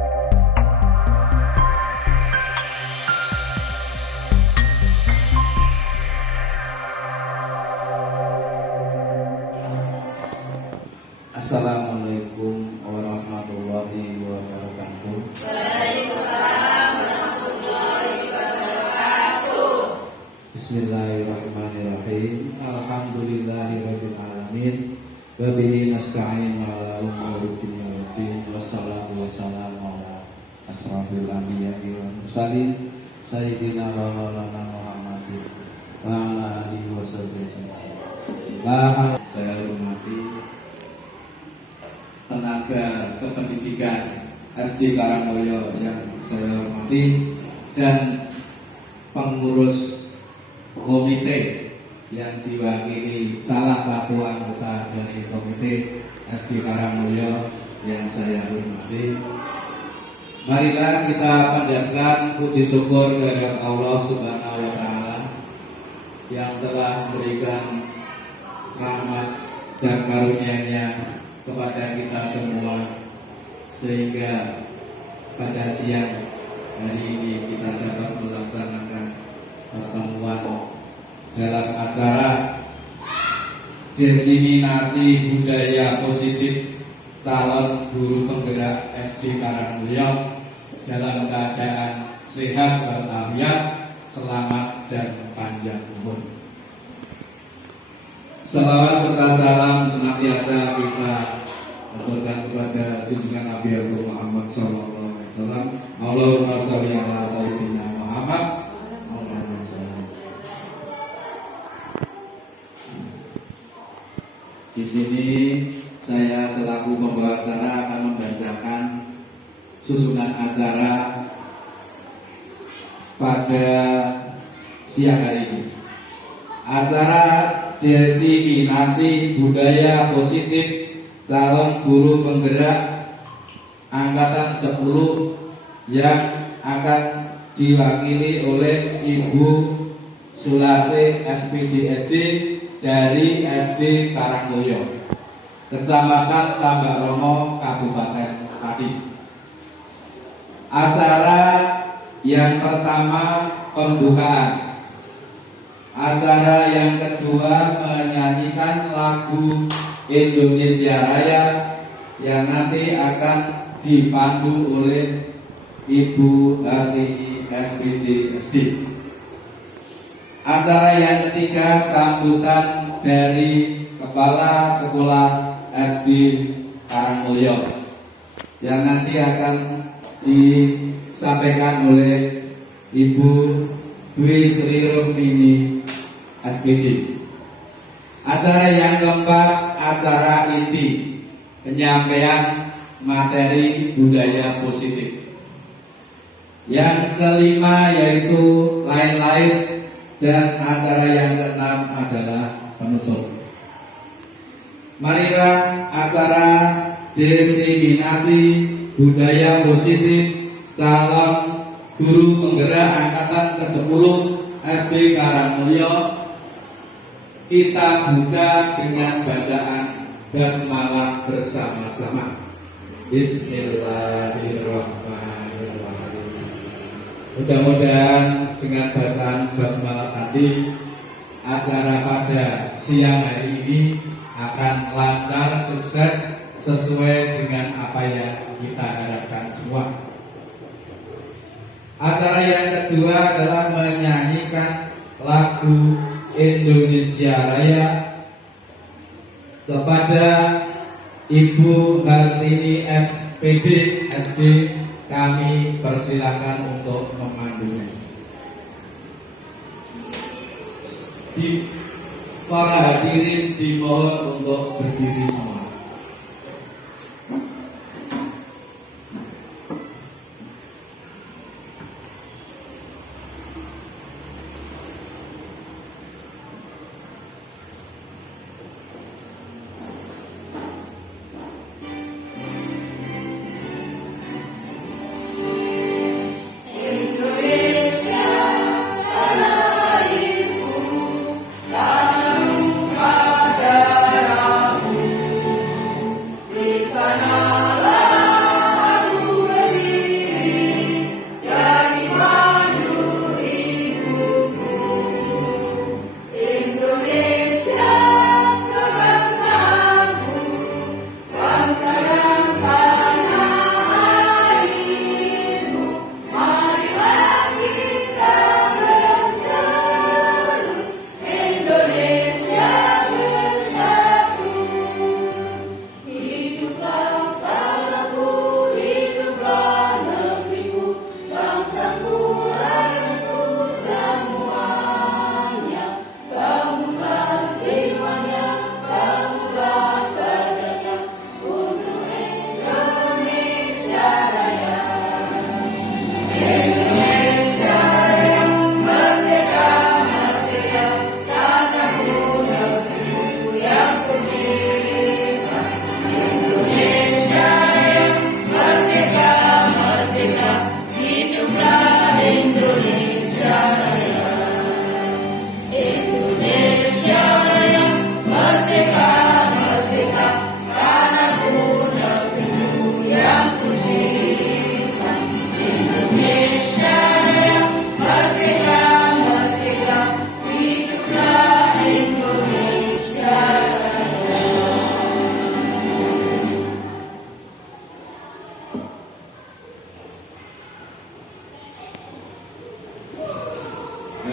Assalamualaikum warahmatullahi wabarakatuh. Waalaikumsalam warahmatullahi wabarakatuh. Bismillahirrahmanirrahim. Alhamdulillahirabbil alamin. Wa bihi nasta'in ala umuri dunya waddin. Wassalatu wassalamu ala asrofil anbiya'i wal mursalin sayyidina wa maulana Muhammadin wa ala alihi wasahbihi. Saya hormati tenaga kependidikan SD Karangmulyo yang saya hormati dan pengurus komite yang diwakili salah satu anggota dari komite SD Karangmulyo yang saya hormati. Marilah kita panjatkan puji syukur kepada Allah Subhanahu wa taala yang telah memberikan rahmat dan karunia-Nya kepada kita semua, sehingga pada siang hari ini kita dapat melaksanakan pertemuan dalam acara diseminasi budaya positif calon guru penggerak SD Karangmulyo dalam keadaan sehat walafiat, selamat dan panjang umur. Salawat serta salam senantiasa kita aturkan kepada junjungan Nabi Muhammad SAW. Allahumma sholli ala sayyidina Muhammad. Di sini saya selaku pembawa acara akan membacakan susunan acara pada siang hari ini. Acara diseminasi budaya positif calon guru penggerak angkatan 10 yang akan diwakili oleh Ibu Sulase SPD dari SD Karangmulyo, Kecamatan Tambakromo, Kabupaten Pati. Acara yang pertama pembukaan. Acara yang kedua menyanyikan lagu Indonesia Raya yang nanti akan dipandu oleh Ibu Hartini SPD. Acara yang ketiga sambutan dari Kepala Sekolah SD Karangmulyo yang nanti akan disampaikan oleh Ibu Dwi Sri Rumini SPD. Acara yang keempat, acara inti penyampaian materi budaya positif. Yang kelima yaitu lain-lain, dan acara yang keenam adalah penutup. Marilah acara diseminasi budaya positif calon guru penggerak angkatan ke-10 SD Karangmulyo kita buka dengan bacaan basmalah bersama-sama. Bismillahirrahmanirrahim. Mudah-mudahan dengan bacaan basmalah tadi acara pada siang hari ini akan lancar, sukses, sesuai dengan apa yang kita harapkan semua. Acara yang kedua adalah menyanyikan lagu Indonesia Raya kepada Ibu Hartini SPD. Kami persilakan untuk memandunya. Para hadirin dimohon untuk berdiri semua. Padamu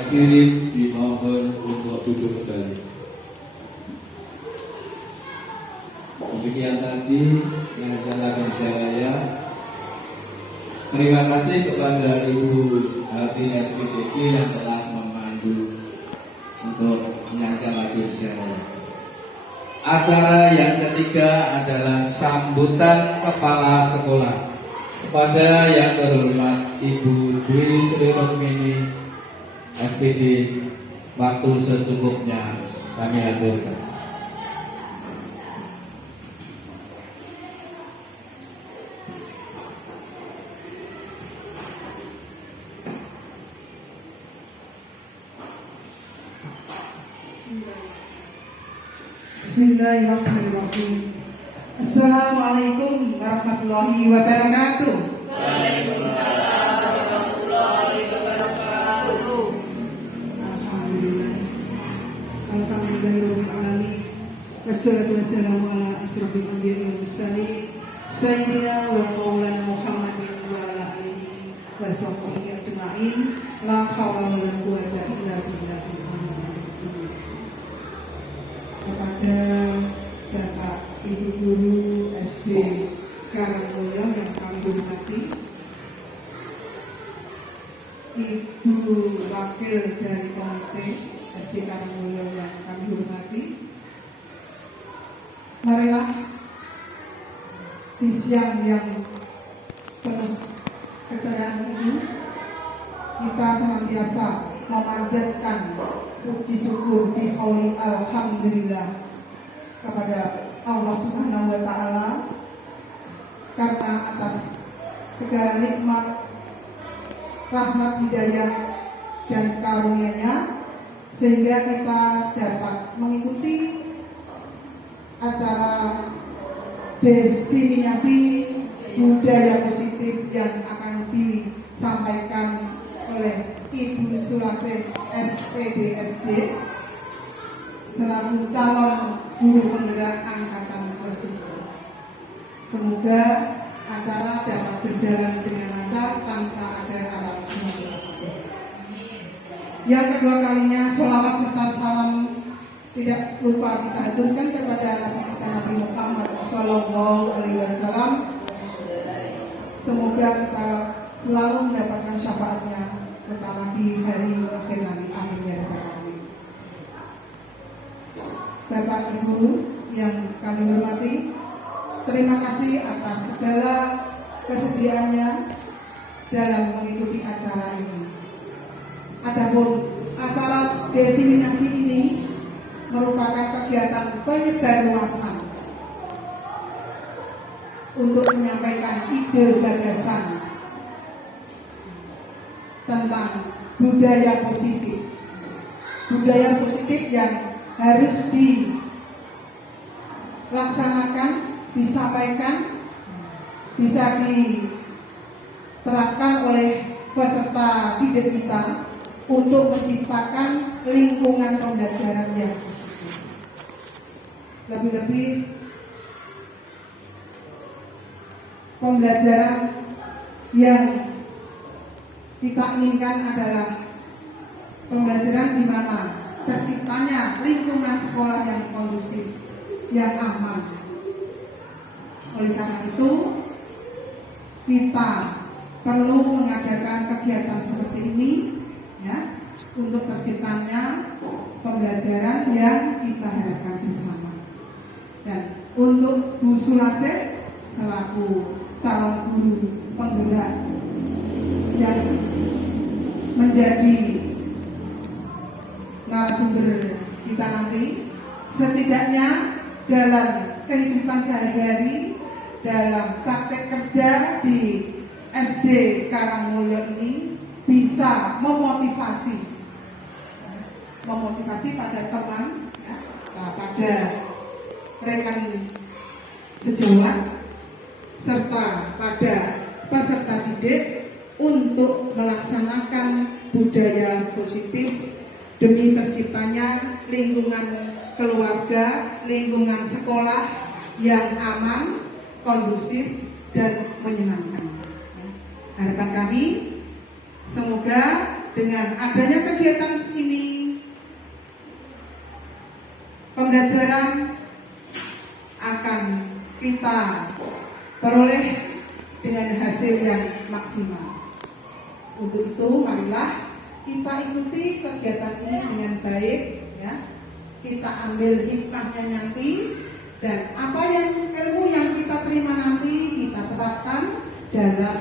hadirin dimohon untuk duduk kembali. Demikian tadi yang telah saya. Terima kasih kepada Ibu Alvin SPDG yang telah memandu untuk menyanyikan lagu saya. Acara yang ketiga adalah sambutan kepala sekolah. Kepada yang terhormat Ibu Dwi Sri Rukmini SPD, waktu secukupnya kami aturkan. Bismillahirrahmanirrahim. Assalamualaikum warahmatullahi wabarakatuh. Waalaikumsalam warahmatullahi wabarakatuh. Alhamdulillah. Alhamdulillahirabbil alamin. Wassalatu wassalamu ala asyrofil anbiya'i wal mursalin sayyidina wa maulana Muhammadin wa ala alihi wa sahbihi ajma'in. La haula wa la quwwata illa billah. Kepada Bapak Ibu Guru SD Karangmulya yang kami hormati, Ibu Wakil dari Komite SD Karangmulya yang kami hormati, marilah di siang yang penuh keceriaan ini kita senantiasa memanjatkan puji syukur di hauli alhamdulillah kepada Allah Subhanahu wa taala karena atas segala nikmat, rahmat, hidayah dan karunia-Nya sehingga kita dapat mengikuti acara diseminasi budaya positif yang akan disampaikan oleh Ibu Sulase SPDSD selaku calon guru penggerak angkatan ke-10. Semoga acara dapat berjalan dengan lancar tanpa ada halangan semua. Yang kedua kalinya, sholawat serta salam tidak lupa kita aturkan kepada Nabi Muhammad SAW. Semoga kita selalu mendapatkan syafaatnya, terutama di hari akhir nanti. Amin ya rabbal alamin. Bapak Ibu yang kami hormati, terima kasih atas segala kesediaannya dalam mengikuti acara ini. Adapun acara diseminasi ini merupakan kegiatan penyebarluasan untuk menyampaikan ide gagasan tentang budaya positif yang harus dilaksanakan, disampaikan, bisa diterapkan oleh peserta didik kita untuk menciptakan lingkungan pembelajaran yang positif. Lebih-lebih pembelajaran yang kita inginkan adalah pembelajaran di mana terciptanya lingkungan sekolah yang kondusif, yang aman. Oleh karena itu, kita perlu mengadakan kegiatan seperti ini, ya, untuk terciptanya pembelajaran yang kita harapkan bersama. Dan untuk Bu Sulase selaku calon guru penggerak yang menjadi narasumber kita nanti, setidaknya dalam kehidupan sehari-hari, dalam praktek kerja di SD Karangmulya ini bisa memotivasi pada teman, ya, pada rekan sejawat, serta pada peserta didik untuk melaksanakan budaya positif demi terciptanya lingkungan keluarga, lingkungan sekolah yang aman, kondusif, dan menyenangkan. Harapan kami semoga dengan adanya kegiatan ini, pembelajaran akan kita peroleh dengan hasil yang maksimal. Untuk itu, marilah kita ikuti kegiatan ini dengan baik, ya. Kita ambil hikmahnya nanti, dan apa yang ilmu yang kita terima nanti kita terapkan dalam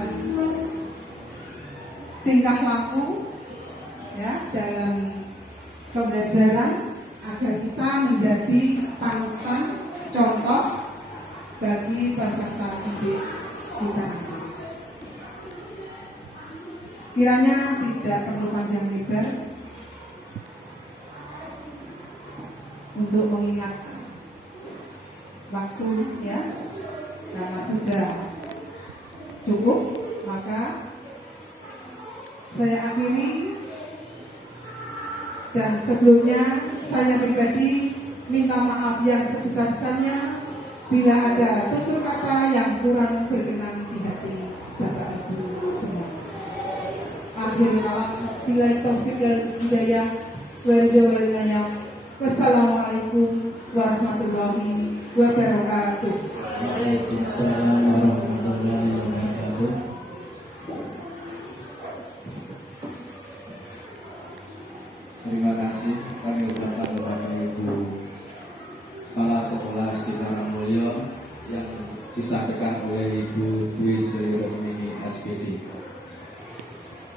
tingkah laku, ya, dalam pembelajaran agar kita menjadi panutan contoh bagi peserta didik kita. Kiranya tidak perlu panjang lebar untuk mengingat waktu, ya, karena sudah cukup, maka saya akhiri. Dan sebelumnya saya pribadi minta maaf yang sebesar-besarnya bila ada tutur kata yang kurang berkenan di hati Bapak Ibu semua. Akhirul kalam, bila taufik wal hidayah, wassalamualaikum warahmatullahi wabarakatuh. Waalaikumsalam warahmatullahi wabarakatuh. Terima kasih kami ucapkan kepada Ibu Kepala Sekolah SD Karangmulyo yang disampaikan oleh Ibu Dwi Sri Romini SPD.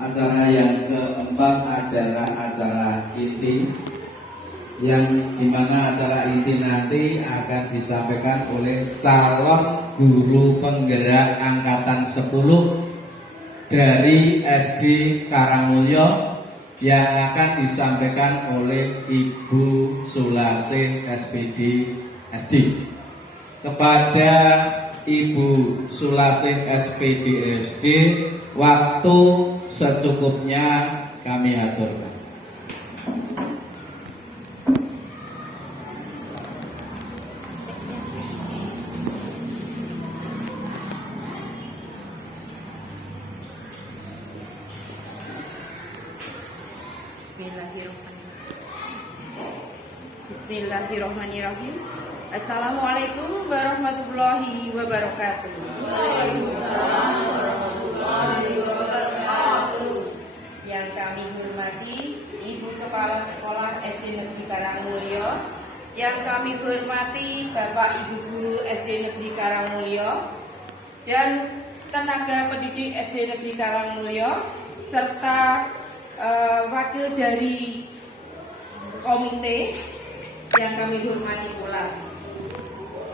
Acara yang keempat adalah acara inti, yang dimana acara inti nanti akan disampaikan oleh calon guru penggerak angkatan 10 dari SD Karangmulyo yang akan disampaikan oleh Ibu Sulase SPD SD. Kepada Ibu Sulase SPD SD, waktu secukupnya kami aturkan. Bismillahirrahmanirrahim. Assalamualaikum warahmatullahi wabarakatuh. Waalaikumsalam warahmatullahi wabarakatuh. Yang kami hormati Ibu Kepala Sekolah SD Negeri Karangmulyo, yang kami hormati Bapak Ibu Guru SD Negeri Karangmulyo dan tenaga pendidik SD Negeri Karangmulyo serta wakil dari komite yang kami hormati pula.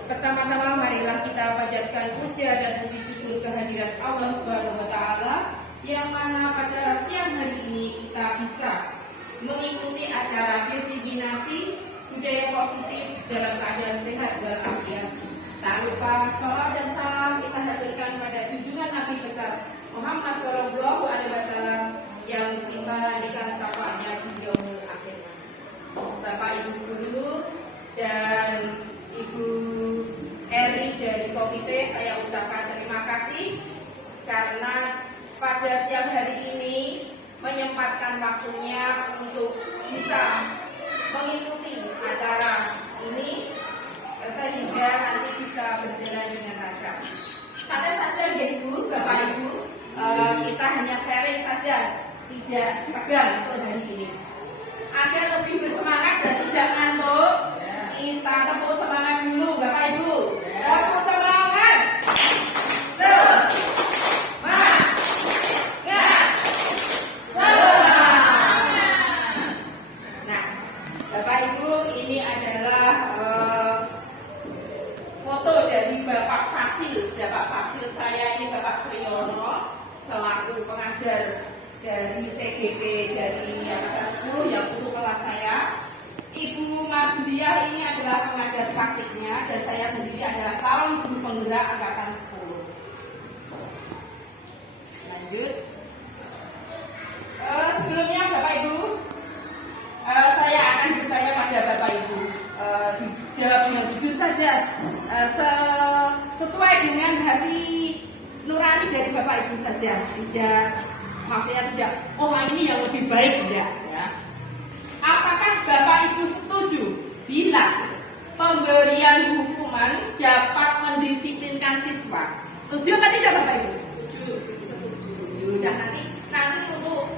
Pertama-tama marilah kita panjatkan puja dan puji syukur kehadirat Allah Subhanahu wa taala yang mana pada siang hari ini kita bisa mengikuti acara diseminasi budaya positif dalam keadaan sehat walafiat. Tak lupa salam dan salam kita haturkan pada junjungan Nabi besar Muhammad Shallallahu Alaihi Wasallam yang kita nantikan sapaannya di yaumul akhir. Bapak Ibu Guru dan Ibu Eri dari komite, saya ucapkan terima kasih karena pada siang hari ini menyempatkan waktunya untuk bisa mengikuti acara ini sehingga nanti bisa berjalan dengan lancar. Sampai saja ya Ibu, Bapak Ibu, kita hanya sharing saja, tidak pegang untuk hari ini. Agar lebih bersemangat dan tidak ngantuk, kita tepuk semangat dulu Bapak Ibu. Tepuk semangat. Nah, Bapak Ibu, ini adalah foto dari Bapak Fasil saya ini Bapak Sriyono selaku pengajar dari CGP dari angkatan 10 yang untuk kelas saya. Ibu Mardiah ini adalah pengajar praktiknya dan saya sendiri adalah calon guru penggerak angkatan 10. Lanjut. Sebelumnya Bapak Ibu, saya akan bertanya pada Bapak Ibu, dijawab dengan jujur saja, sesuai dengan hati nurani dari Bapak Ibu saja, tidak Maksudnya tidak, oh ini yang lebih baik, tidak ya. Apakah Bapak Ibu setuju bila pemberian hukuman dapat mendisiplinkan siswa? Setuju apa tidak Bapak Ibu? Setuju. Nah, nanti untuk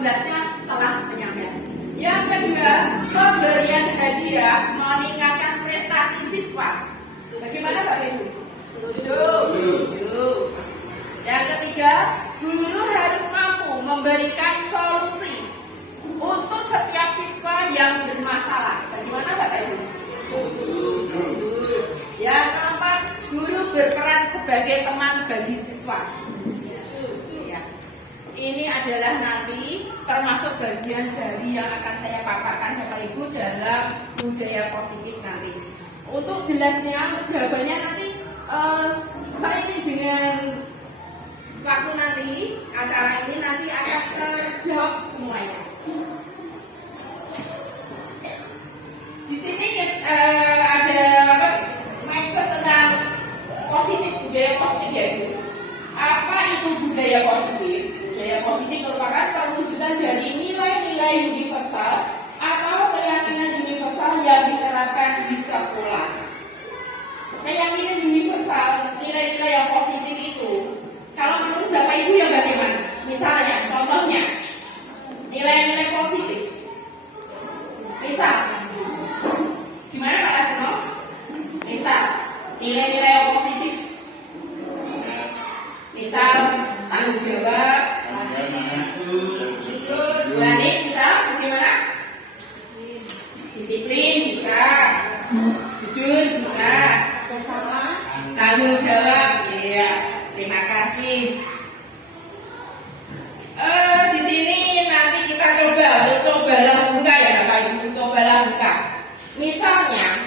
jelasnya setelah penyampaian. Yang kedua, pemberian hadiah meningkatkan prestasi siswa. Bagaimana Bapak Ibu? Setuju. Yang ketiga, guru harus mampu memberikan solusi untuk setiap siswa yang bermasalah. Bagaimana Bapak Ibu? Setuju. Yang keempat, guru berperan sebagai teman bagi siswa. Ya. Ini adalah nanti termasuk bagian dari yang akan saya paparkan Bapak Ibu dalam budaya positif nanti. Untuk jelasnya, jawabannya nanti saya ini dengan waktu nanti acara ini nanti akan terjawab semuanya. Di sini ada mindset tentang positif, budaya positif ya Bu. Apa itu budaya positif? Budaya positif merupakan perwujudan dari nilai-nilai universal atau keyakinan universal yang diterapkan di sekolah. Keyakinan universal, nilai-nilai yang positif itu, kalau menurut Bapak Ibu yang bagaimana? Misalnya, contohnya, nilai-nilai positif. Misal, gimana Pak Lasno? Misal, nilai-nilai yang positif. Misal, tanggung jawab, berani, bisa, bagaimana? Disiplin, bisa. Jujur, bisa. Tanggung jawab, iya. Terima kasih. Di sini nanti kita cobalah buka ya Bapak Ibu, cobalah buka. Misalnya,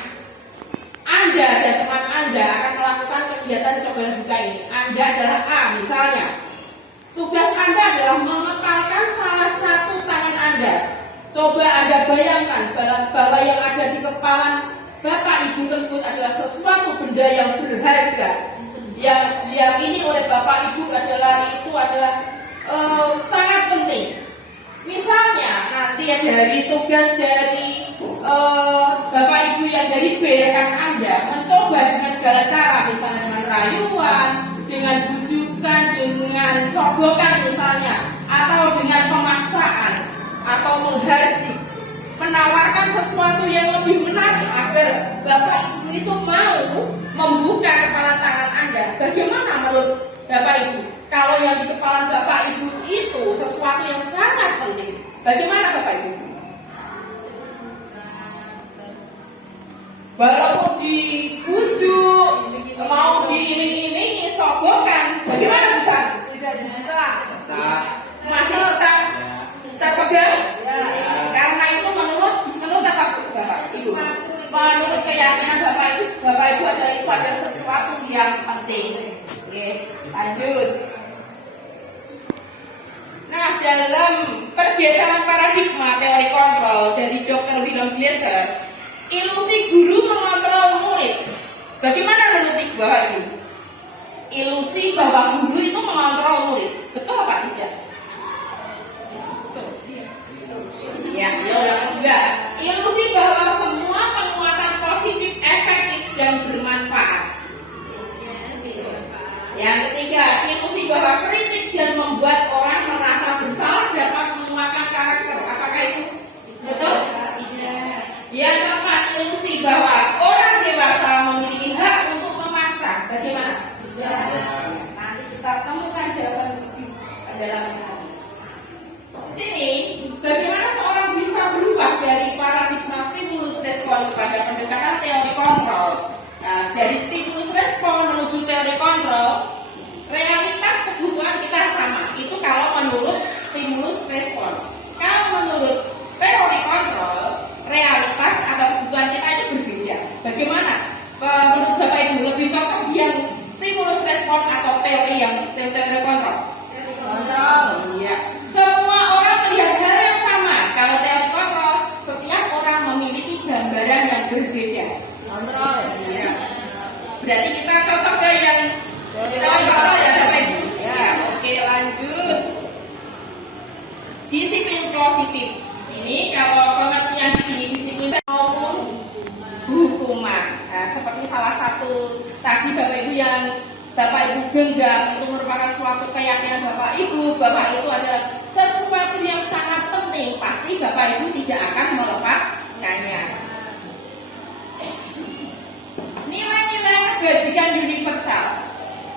Anda dan teman Anda akan melakukan kegiatan cobalah buka ini. Anda adalah A, misalnya. Tugas Anda adalah mengepalkan salah satu tangan Anda. Coba Anda bayangkan bahwa yang ada di kepalan Bapak Ibu tersebut adalah sesuatu benda yang berharga, yang diyakini oleh Bapak Ibu adalah sangat penting. Misalnya nanti dari tugas dari Bapak Ibu yang dari B rekan Anda mencoba dengan segala cara, misalnya dengan rayuan, dengan bujukan, dengan sogokan misalnya, atau dengan pemaksaan atau menghardik, menawarkan sesuatu yang lebih menarik agar Bapak Ibu itu mau membuka kepala tangan Anda. Bagaimana menurut Bapak Ibu? Kalau yang di kepala Bapak Ibu itu sesuatu yang sangat penting, bagaimana Bapak Ibu? Walaupun dibujuk, mau diiming-imingi, sogokan, bagaimana bisa? Masih tetap terpegang? Karena itu menurut Bapak Ibu, menurut keyakinan Bapak Ibu adalah sesuatu yang penting. Oke, lanjut. Nah, dalam pergeseran paradigma teori kontrol dari Dr. William Glasser, ilusi guru mengontrol murid. Bagaimana menurut Bapak Ibu? Ilusi bahwa guru itu mengontrol murid, betul apa tidak? Ya, enggak. Ilusi bahwa semua penguatan positif efektif dan bermanfaat. Yang ketiga, ilusi bahwa kritik dan membuat orang merasa bersalah dapat menguatkan karakter. Apakah itu betul? Tidak. Yang keempat, ilusi bahwa orang dewasa memiliki hak untuk memaksa. Bagaimana? Tidak. Nanti kita temukan jawaban dalam hal sini. Bagaimana seorang bisa berubah dari paradigma stimulus respon kepada pendekatan teori kontrol? Nah, dari stimulus respon menuju teori kontrol, realitas kebutuhan kita sama. Itu kalau menurut stimulus respon. Kalau menurut teori kontrol, realitas atau kebutuhan kita itu berbeda. Bagaimana? Menurut Bapak Ibu lebih cocok yang stimulus respon atau teori kontrol? Teori kontrol. Iya. Semua orang melihat hal yang sama. Kalau teori kontrol, setiap orang memiliki gambaran yang berbeda. Kontrol. Iya. Berarti kita cocok ke yang teori kontrol ya Bapak Ibu. Ya, oke lanjut. sesuatu keyakinan Bapak Ibu bahwa itu adalah sesuatu yang sangat penting, pasti Bapak Ibu tidak akan melepaskannya. Nilai-nilai kebajikan universal.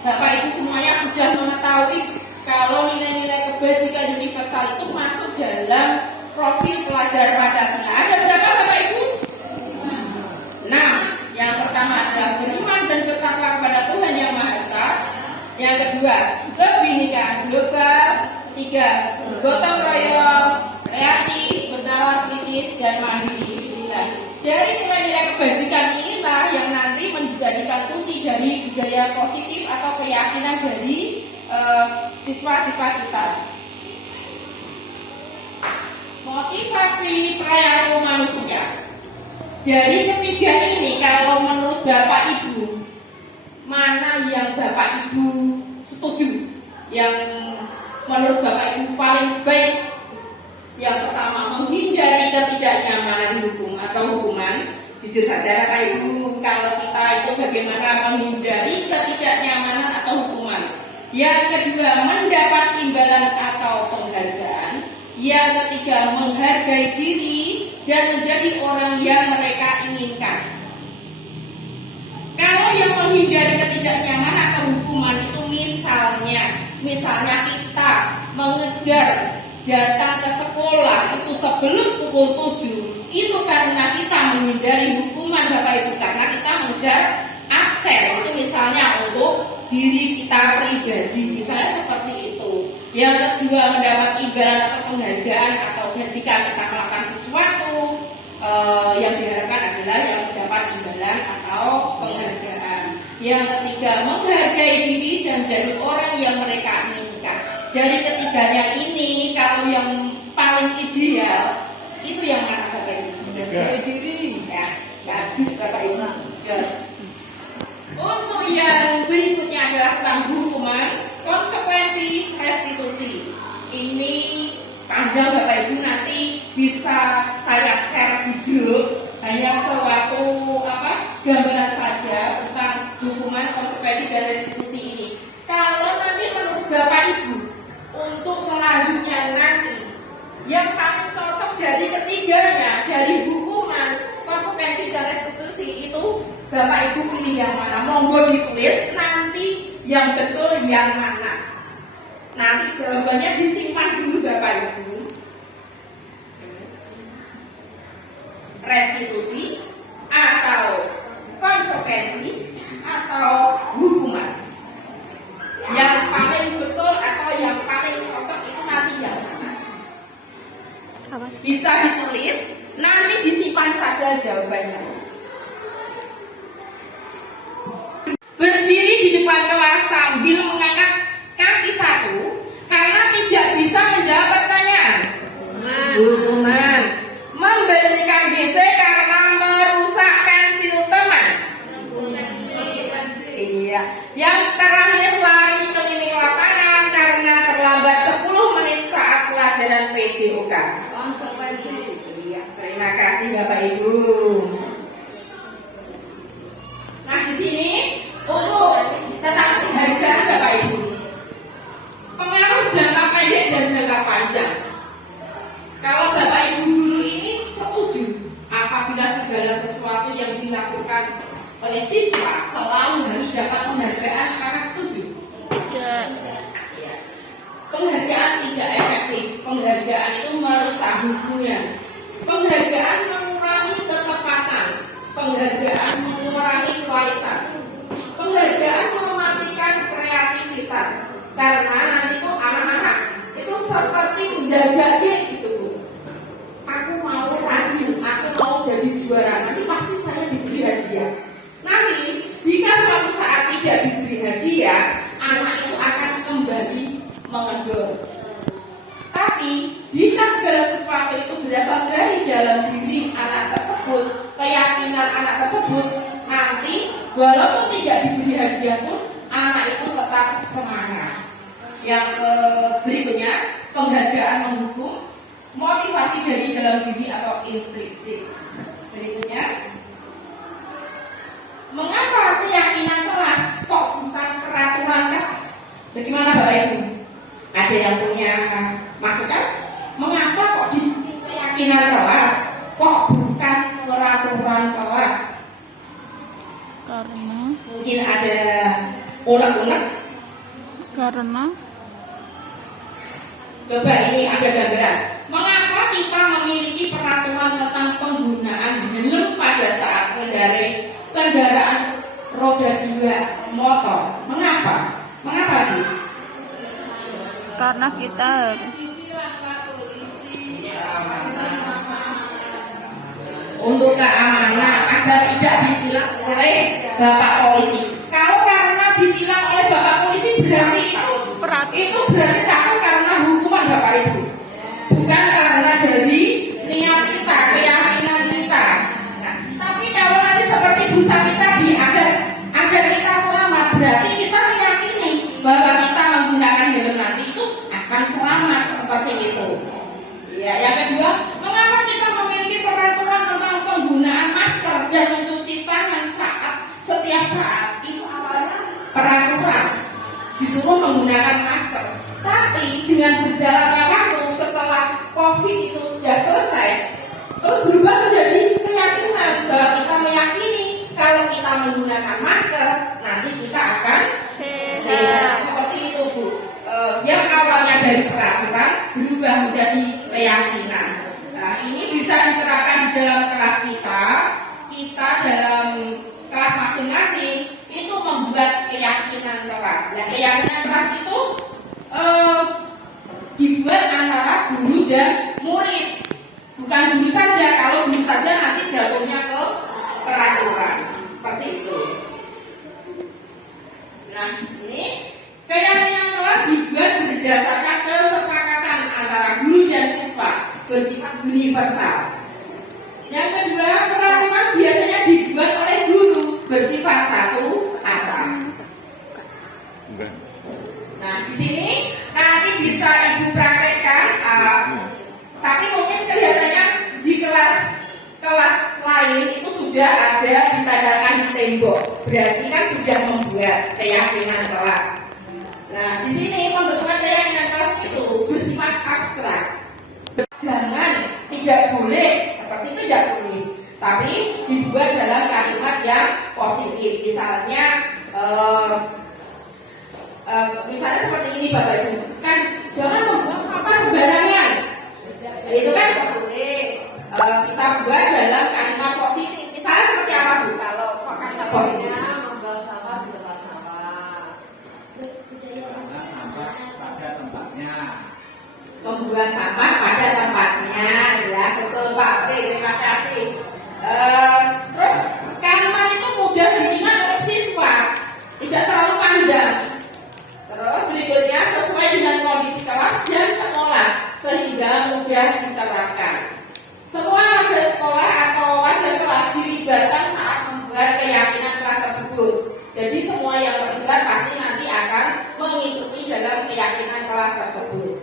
Bapak Ibu semuanya sudah mengetahui kalau nilai-nilai kebajikan universal itu masuk dalam profil pelajar Pancasila. Ada berapa Bapak Ibu? 6. Yang pertama adalah beriman dan bertakwa kepada Tuhan Yang Maha Esa. Yang kedua, kebinekaan global. Ketiga, gotong royong, kreatif, bernalar kritis, dan mandiri. Nah, dari nilai-nilai kebajikan inilah yang nanti menjadikan kunci dari budaya positif atau keyakinan dari siswa-siswa kita. Motivasi perilaku manusia. Dari ketiga ini, kalau menurut Bapak Ibu, mana yang Bapak Ibu setuju? Yang menurut Bapak Ibu paling baik? Yang pertama, menghindari ketidaknyamanan hukum atau hukuman. Jujur saja Bapak Ibu, kalau kita itu bagaimana menghindari ketidaknyamanan atau hukuman. Yang kedua, mendapat imbalan atau penghargaan. Yang ketiga, menghargai diri dan menjadi orang yang mereka inginkan. Kalau yang menghindari ketidaknyamanan atau hukuman itu misalnya kita mengejar datang ke sekolah itu sebelum pukul 7, itu karena kita menghindari hukuman Bapak Ibu, karena kita mengejar absen, itu misalnya untuk diri kita pribadi, misalnya seperti itu. Yang kedua, mendapat imbalan atau penghargaan atau jika kita melakukan sesuatu yang diharapkan adalah yang mendapat imbalan atau penghargaan. Yang ketiga, menghargai diri dan menjadi orang yang mereka inginkan. Dari ketiganya ini, kalau yang paling ideal itu yang mana Bapak Ibu? Menghargai diri. Ya, habis Bapak Ibu. Just. Untuk yang berikutnya adalah tentang hukuman, konsekuensi, restitusi. Ini panjang Bapak Ibu, nanti bisa saya share di grup. Hanya suatu gambaran saja tentang hukuman, konsekuensi, dan restitusi ini. Kalau nanti menurut Bapak Ibu untuk selanjutnya nanti yang paling cocok dari ketiganya, dari hukuman, konsekuensi, dan restitusi itu Bapak Ibu pilih yang mana? Monggo ditulis nanti yang betul yang mana. Nanti jawabannya disimpan dulu Bapak Ibu. Restitusi atau konsekuensi atau hukuman. Yang paling betul atau yang paling cocok itu nanti yang mana? Bisa ditulis, nanti disimpan saja jawabannya. Berdiri di depan kelas sambil mengangkat kaki satu karena tidak bisa menjawab pertanyaan. Hukuman. Membersihkan WC karena merusak pensil teman. Iya. Yang terakhir, lari keliling lapangan karena terlambat 10 menit saat pelajaran PJOK. Iya. Terima kasih Bapak Ibu. Nah, di sini untuk tentang penghargaan Bapak Ibu, pengaruh jangka pendek dan jangka panjang. Kalau Bapak Ibu guru ini setuju apabila segala sesuatu yang dilakukan oleh siswa selalu harus dapat penghargaan, apakah setuju? Tidak. Penghargaan tidak efektif. Penghargaan itu merusak hubungan. Penghargaan mengurangi ketepatan. Penghargaan mengurangi kualitas. Penghargaan mematikan kreativitas. Karena nanti tuh anak-anak itu seperti menjaga dia gitu. Aku mau rajin, aku mau jadi juara. Nanti pasti saya diberi hadiah. Nanti jika suatu saat tidak diberi hadiah, anak itu akan kembali mengendor. Tapi jika segala sesuatu itu berasal dari dalam diri anak tersebut, keyakinan anak tersebut, nanti walaupun tidak diberi hadiah pun anak itu tetap semangat. Yang berikutnya, penghargaan menghukum, motivasi dari dalam diri atau intrinsik. Berikutnya, mengapa keyakinan kelas kok bukan peraturan kelas? Bagaimana Bapak Ibu? ada yang punya masukan? Mengapa kok di keyakinan kelas kok bukan peraturan kelas? Karena Mungkin ada unek-unek. karena Coba ini ada gambaran. Mengapa kita memiliki peraturan tentang penggunaan helm pada saat mengendarai kendaraan roda 2 motor? Mengapa? Mengapa, Bu? karena kita Untuk keamanan agar tidak ditilang oleh Bapak Polisi. Kalau karena ditilang oleh Bapak Polisi berarti itu berarti takut karena hukuman Bapak Ibu, bukan karena dari niat kita, keyakinan kita. Nah, tapi kalau nanti seperti Bu Sami tadi, agar kita selamat, berarti kita meyakini bahwa kita menggunakan helm nanti itu akan selamat seperti itu. Ya, yang kedua, mengapa kita memiliki peraturan tentang penggunaan masker dan mencuci tangan setiap saat? Itu awalnya peraturan disuruh menggunakan masker, tapi dengan berjalannya waktu setelah COVID itu sudah selesai, terus berubah menjadi keyakinan bahwa kita meyakini kalau kita menggunakan masker nanti kita akan sehat. Seperti itu, Bu. Yang awalnya dari peraturan berubah menjadi keyakinan. Nah, ini bisa diterapkan di dalam kelas kita dalam kelas masing-masing itu membuat keyakinan kelas. Nah, keyakinan kelas itu dibuat antara guru dan murid, bukan guru saja. Kalau guru saja nanti jatuhnya ke peraturan seperti itu. Nah, ini keyakinan kelas dibuat berdasarkan kesepakatan antara guru dan siswa, bersifat universal. Yang kedua, peraturan biasanya dibuat oleh guru, bersifat satu arah. Nah, di sini nanti bisa Ibu praktekkan, tapi mungkin kelihatannya di kelas lain itu sudah ada ditandakan di tembok, berarti kan sudah membuat keyakinan kelas. Nah, di sini pembentukan keyakinan kelas itu bersifat abstrak. Jangan, tidak boleh, seperti itu tidak boleh. Tapi dibuat dalam kalimat yang positif. Misalnya seperti ini Bapak Ibu, kan jangan membuang sampah sembarangan. Itu kan tidak boleh. Kita buat dalam kalimat positif. Misalnya seperti apa, Bu? Kalau kalimat positifnya membuang sampah di tempat sampah. Sampah pada tempatnya. Membuang sampah pada tempatnya, ya betul Pak. Terima kasih. Terus kalimat itu mudah diingat oleh siswa, tidak terlalu panjang. Terus berikutnya sesuai dengan kondisi kelas dan sekolah sehingga mudah diterapkan. Semua warga sekolah atau warga kelas dilibatkan saat membuat keyakinan kelas tersebut. Jadi semua yang terlibat pasti nanti akan mengikuti dalam keyakinan kelas tersebut.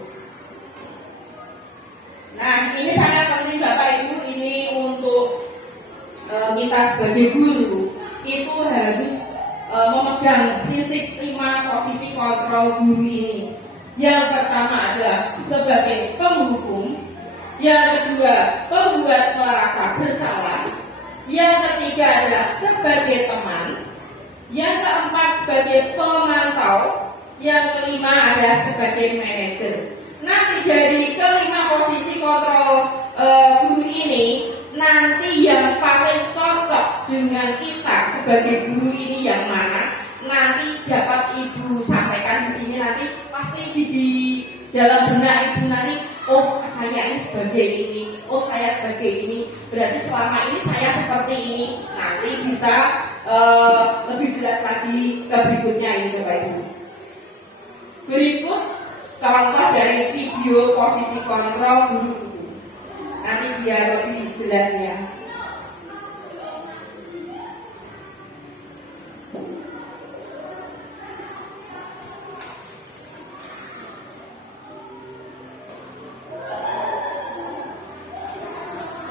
Nah, ini sangat penting Bapak Ibu, ini untuk kita sebagai guru itu harus memegang prinsip 5 posisi kontrol guru ini. Yang pertama adalah sebagai penghukum, yang kedua pembuat merasa bersalah, yang ketiga adalah sebagai teman, yang keempat sebagai pemantau, yang kelima adalah sebagai manajer. Nanti dari kelima posisi kontrol guru ini, nanti yang paling cocok dengan kita sebagai guru ini yang mana? Nanti dapat Ibu sampaikan di sini, nanti pasti di dalam benak Ibu nanti, oh saya ini sebagai ini, oh saya sebagai ini, berarti selama ini saya seperti ini. Nanti bisa lebih jelas lagi ke berikutnya ini Bapak Ibu. Berikut contoh dari video posisi kontrol guru. Nanti biar lebih jelasnya.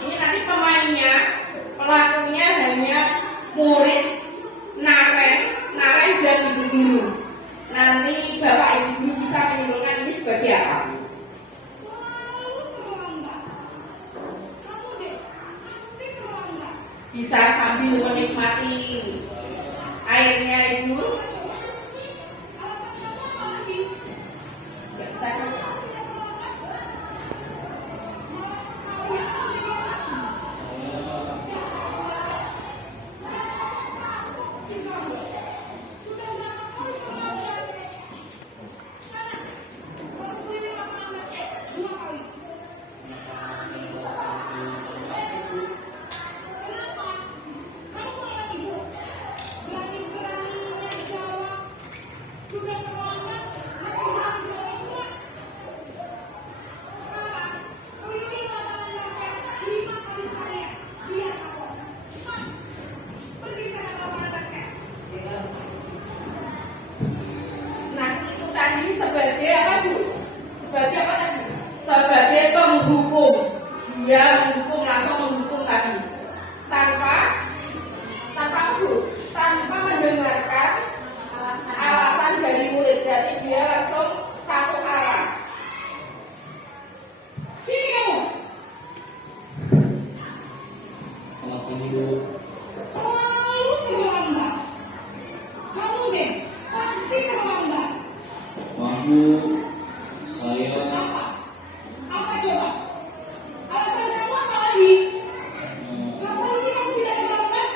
Ini nanti pemainnya, pelakunya hanya murid, naren dan ibu guru. Nanti Bapak Ibu guru bisa menyimpulkan ini sebagai seperti apa? Bisa sambil menikmati airnya Ibu. Nggak bisa kasih. Nah, itu tadi sebagai apa, Bu? Sebagai apa tadi? Sebagai penghukum. Dia menghukum, langsung menghukum tadi. Tanpa apa, Bu? Tanpa mendengarkan alasan dari murid. Berarti dia langsung satu arah. Sini kamu. Selamat pagi, Bu. Selalu terlambat. Kamu deh, pasti terlambat. Maaf, Bu. Saya Apa? Apa coba? Alasan kamu apa lagi? Kapan sih kamu tidak terlambat?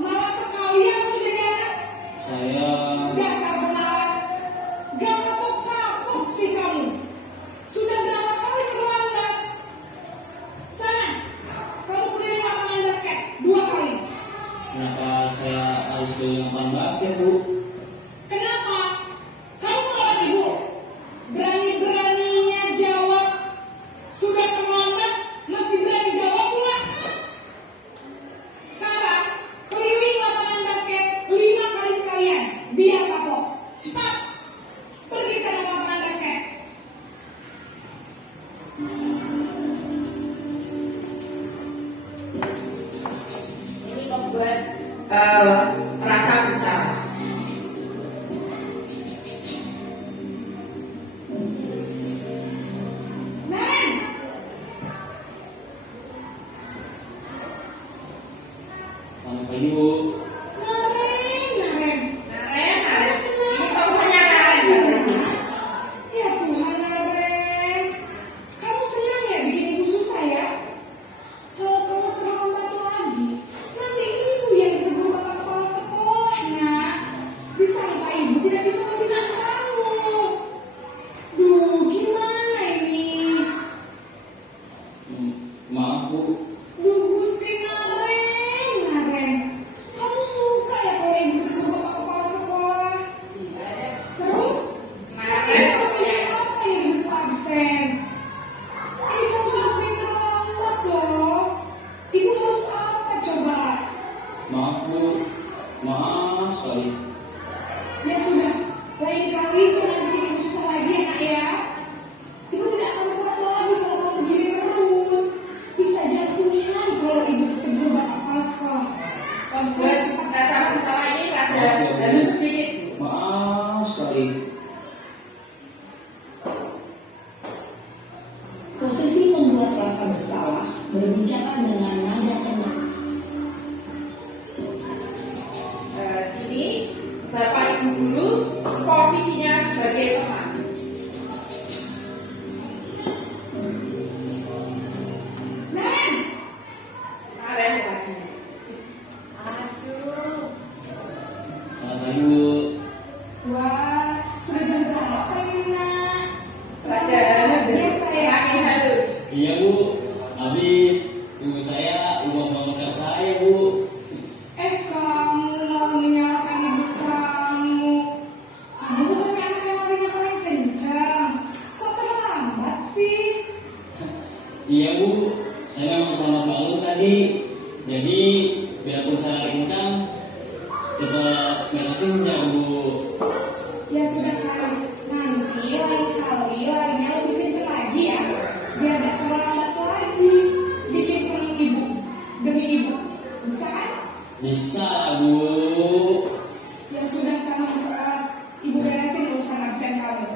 Malas sekali ya kamu jadi anak. saya Dasar pemalas. Gak kapok-kapok sih kamu. Sudah berapa kali terlambat? Sana, kamu keliling lapangan basket 2 kali. kenapa saya harus keliling lapangan basket, Bu? Kenapa? Kamu melawan ibu. Berani-beraninya jawab. Sudah terlambat, masih berani jawab pula. Sekarang, keliling lapangan basket 5 kali sekalian. Biar kapok. Cepat. Pergi sana ke lapangan basket. Ini membuat rasa bersalah. Naren, Selamat pagi, Bu. Naren, Naren. Naren, ini tokohnya Naren. Ya Tuhan, Naren. Kamu senang ya bikin ibu susah ya? Kalau kamu terlambat lagi, nanti ibu yang ditegur bapak kepala sekolahnya. Disangka ibu tidak bisa membina kamu. Duh, gimana ini? Maaf, Bu. Duh, Gusti Naren. Kamu suka ya kalau ibu ditegur bapak kepala sekolah? Terus, sekarang ibu harus bilang apa yang ibu absen? Ini kamu sudah sering terlambat loh. Ibu harus apa coba? Maaf, Bu. Maaf sekali. Ya sudah, lain kali jangan bikin ibu susah lagi ya nak ya. Ibu tidak akan kuat lagi kalau kamu begini terus. Bisa jantungan kalau ibu ditegur bapak kepala sekolah. Membuat rasa bersalah ini rada halus sedikit. Maaf sekali. Posisi membuat rasa bersalah, berbicara dengan nada tenang. Sini Bapak Ibu Guru posisinya sebagai teman. Naren, Naren lagi. Aduh. Selamat pagi, Bu. wah sudah jam berapa ini nak? Rada halus Biasa ya. Makin halus. Iya, Bu. Habis ibu saya ubah bangker saya, Bu. Kamu malah menyalahkan ibu kamu. Kamu bukan anak yang larinya paling kencang. Kok terlambat sih? Iya, Bu. Saya memang terlambat bangun tadi. Jadi biarpun saya lari kencang, tetap nggak kencang, Bu. Ya sudah sayang, nanti lain kali larinya lebih kencang lagi ya. Biar gak terlambat lagi. Bikin seneng ibu. Demi ibu. Bisa kan? Bisa, Bu. Ya sudah sana masuk kelas. Ibu beresin urusan absen kamu.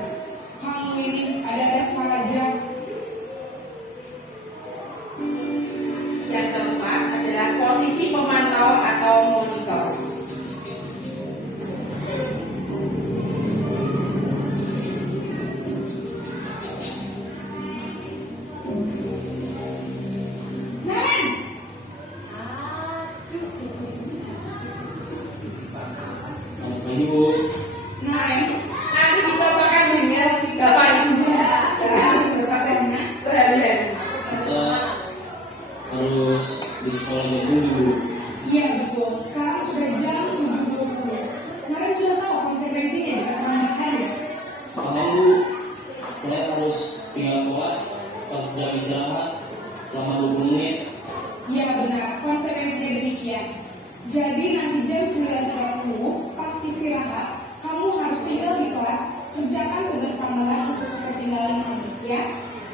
Jadi nanti jam 9.30 pas istirahat, kamu harus tinggal di kelas, kerjakan tugas tambahan untuk ketinggalan kamu, ya?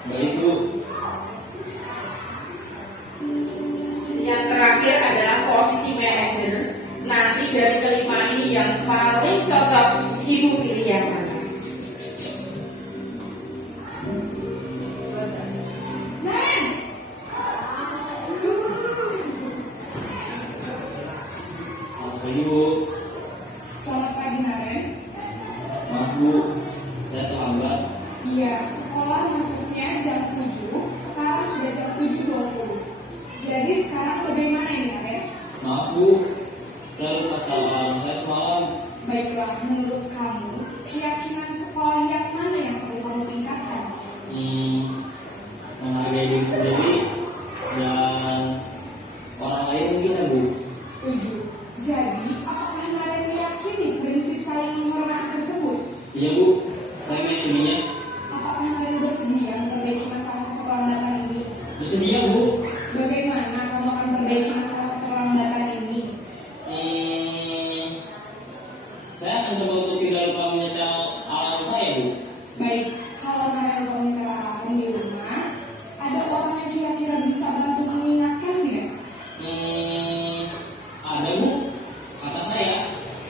Baik, Bu. Yang terakhir adalah posisi manajer. Nanti dari kelima ini yang paling cocok Ibu pilih yang mana? Naren! Ini, Bu. Selamat pagi, Naren. Maaf, Bu. Saya terlambat. Iya, sekolah masuknya jam 7, sekarang sudah jam 7.20. Jadi sekarang bagaimana ini, Naren? Maaf, Bu. Saya lupa salam saya semalam. Baiklah, menurut kamu, keyakinan sekolah yang mana yang perlu kamu tingkatkan? Menghargai diri sendiri dan orang lain mungkin, ya, Bu. Setuju. Jadi, apakah Naren meyakini prinsip saling menghormati tersebut? Iya, Bu. Saya meyakininya. Apakah Naren bersedia memperbaiki masalah keterlambatan ini? Bersedia, Bu. Bagaimana kamu akan memperbaiki masalah keterlambatan ini? Saya akan coba untuk tidak lupa menyetel alarm saya, Bu. Baik, kalau Naren lupa menyetel alarm di rumah, ada orang yang kira-kira bisa bantu mengingatkan tidak? Ada, Bu. Kata saya,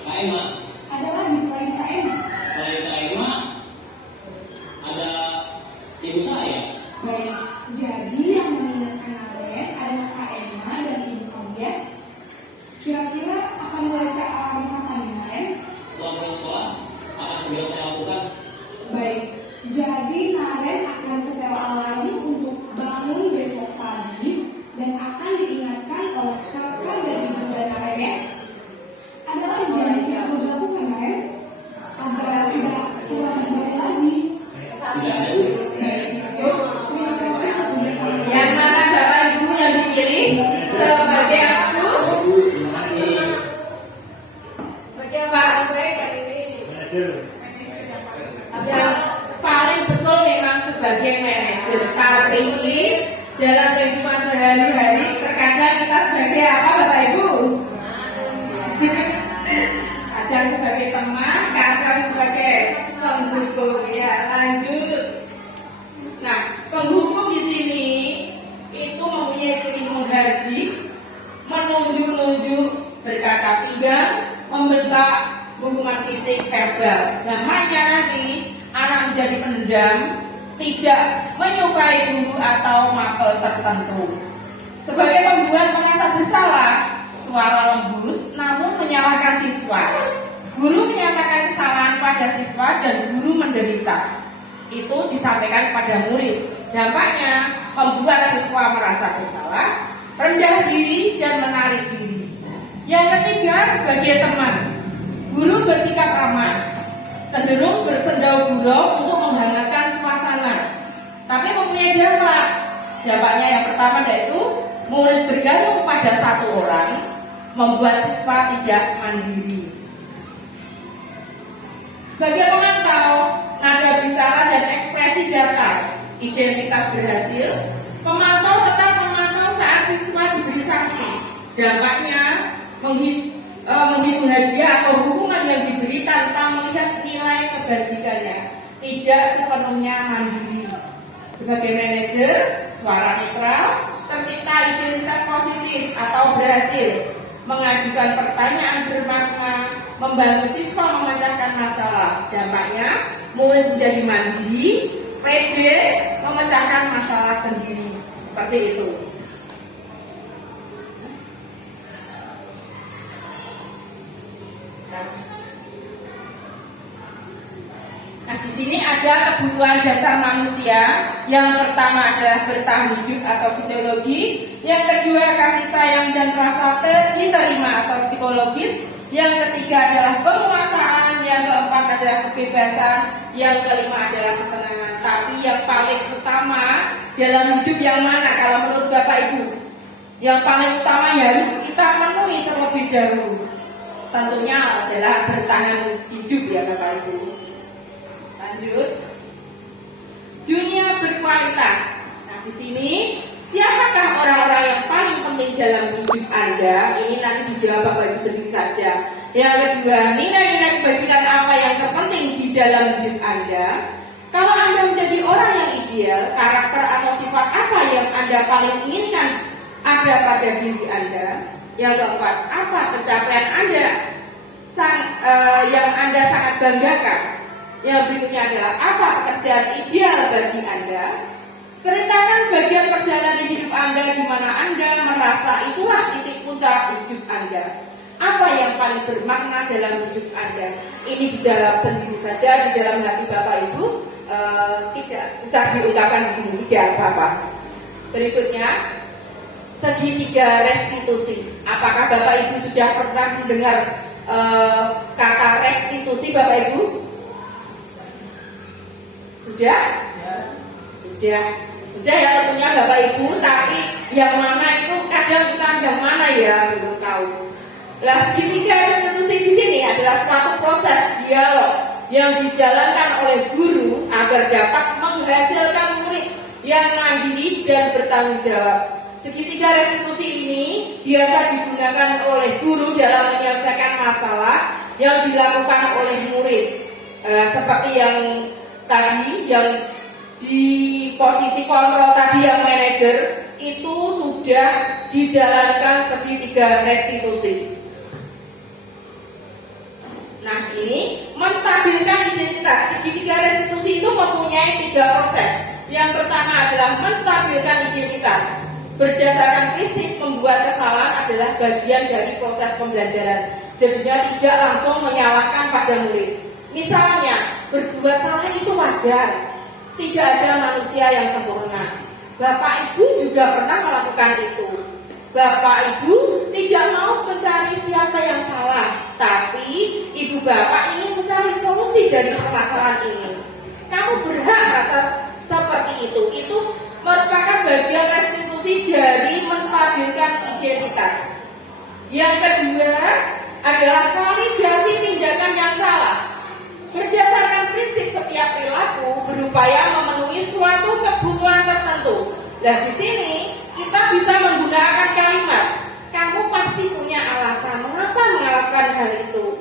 Kak Emma. Ada lagi selain Kak Emma? Saya Kak Emma, ada ibu saya. Baik, jadi yang mengingatkan Naren adalah Kak Emma dan ibu kamu, ya? Kira-kira akan mulai saya alarm kapan ya, Naren? Setelah pulang sekolah, akan segera saya lakukan. Baik, jadi Naren akan setel alarm untuk bangun besok pagi dan akan diingatkan oleh kakak dan ibu dan Naren, ya? Ada lagi yang perlu dilakukan, Naren? Agar tidak kurang baik lagi. Tidak ada, Bu. Baik, terima kasih untuk bersama. Yang mana Bapak Ibu yang dipilih sebagai aku? Bu, terima kasih. Sebagai apa? Yang paling betul memang sebagai manajer. Tapi dalam kehidupan sehari-hari terkadang kita sebagai apa, Bapak Ibu? Kadang sebagai teman, kadang sebagai penghukum. Ya, lanjut. Nah, penghukum di sini itu mempunyai ciri menghardik, menunjuk-nunjuk, berkaca pinggang, membentak, hukuman fisik, verbal. Nah, makanya nanti anak menjadi pendendam, tidak menyukai guru atau mapel tertentu. Sebagai pembuat merasa bersalah, suara lembut namun menyalahkan siswa. Guru menyatakan kesalahan pada siswa dan guru menderita. Itu disampaikan kepada murid. Dampaknya membuat siswa merasa bersalah, rendah diri dan menarik diri. Yang ketiga, sebagai teman, guru bersikap ramah, cenderung bersendau gurau untuk menghangatkan suasana, tapi mempunyai dampak. Dampaknya yang pertama yaitu murid bergantung pada satu orang, membuat siswa tidak mandiri. Sebagai pemantau, nada bicara dan ekspresi datar, identitas berhasil. Pemantau tetap memantau saat siswa diberi sanksi. Dampaknya menghitung hadiah atau hukuman yang diberi tanpa melihat nilai kebajikannya, tidak sepenuhnya mandiri. Sebagai manajer, suara netral, tercipta identitas positif atau berhasil, mengajukan pertanyaan bermakna, membantu siswa memecahkan masalah. Dampaknya murid menjadi mandiri, pede, memecahkan masalah sendiri. Seperti itu. Nah, di sini ada kebutuhan dasar manusia. Yang pertama adalah bertahan hidup atau fisiologi. Yang kedua kasih sayang dan rasa diterima atau psikologis. Yang ketiga adalah penguasaan. Yang keempat adalah kebebasan. Yang kelima adalah kesenangan. Tapi yang paling utama dalam hidup yang mana kalau menurut Bapak Ibu? Yang paling utama yang harus kita penuhi terlebih dahulu, tentunya adalah bertahan hidup, ya Bapak Ibu. Lanjut. Dunia berkualitas. Nah, di sini siapakah orang-orang yang paling penting penting dalam hidup Anda? Ini nanti dijawab Bapak Ibu sendiri saja. Yang kedua, nilai-nilai kebajikan apa yang terpenting di dalam hidup Anda? Kalau Anda menjadi orang yang ideal, karakter atau sifat apa yang Anda paling inginkan ada pada diri Anda? Yang keempat, apa pencapaian Anda yang Anda sangat banggakan? Yang berikutnya adalah apa pekerjaan ideal bagi Anda? Ceritakan bagian perjalanan hidup Anda di mana Anda merasa itulah titik puncak hidup Anda. Apa yang paling bermakna dalam hidup Anda? Ini dijawab sendiri saja di dalam hati Bapak Ibu, tidak usah diungkapkan di sini, tidak apa-apa. Berikutnya, segitiga restitusi. Apakah Bapak Ibu sudah pernah mendengar kata restitusi, Bapak Ibu? Sudah? Sudah ya tentunya Bapak Ibu, tapi yang mana itu kadang kita yang mana ya belum tahu. Nah, segitiga restitusi di sini adalah suatu proses dialog yang dijalankan oleh guru agar dapat menghasilkan murid yang mandiri dan bertanggung jawab. Segitiga restitusi ini biasa digunakan oleh guru dalam menyelesaikan masalah yang dilakukan oleh murid. Seperti yang tadi, yang di posisi kontrol tadi yang manajer, itu sudah dijalankan segitiga restitusi. Nah, ini menstabilkan identitas. Segitiga restitusi itu mempunyai 3 proses. Yang pertama adalah menstabilkan identitas. Berdasarkan prinsip membuat kesalahan adalah bagian dari proses pembelajaran. Jadinya tidak langsung menyalahkan pada murid. Misalnya, berbuat salah itu wajar. Tidak ada manusia yang sempurna. Bapak Ibu juga pernah melakukan itu. Bapak Ibu tidak mau mencari siapa yang salah, tapi Ibu Bapak ingin mencari solusi dari permasalahan ini. Kamu berhak merasa seperti itu. Itu merupakan bagian restitusi dari menstabilkan identitas. Yang kedua adalah validasi tindakan yang salah. Berdasarkan prinsip setiap perilaku berupaya memenuhi suatu kebutuhan tertentu. Nah, di sini kita bisa menggunakan kalimat, kamu pasti punya alasan mengapa melakukan hal itu.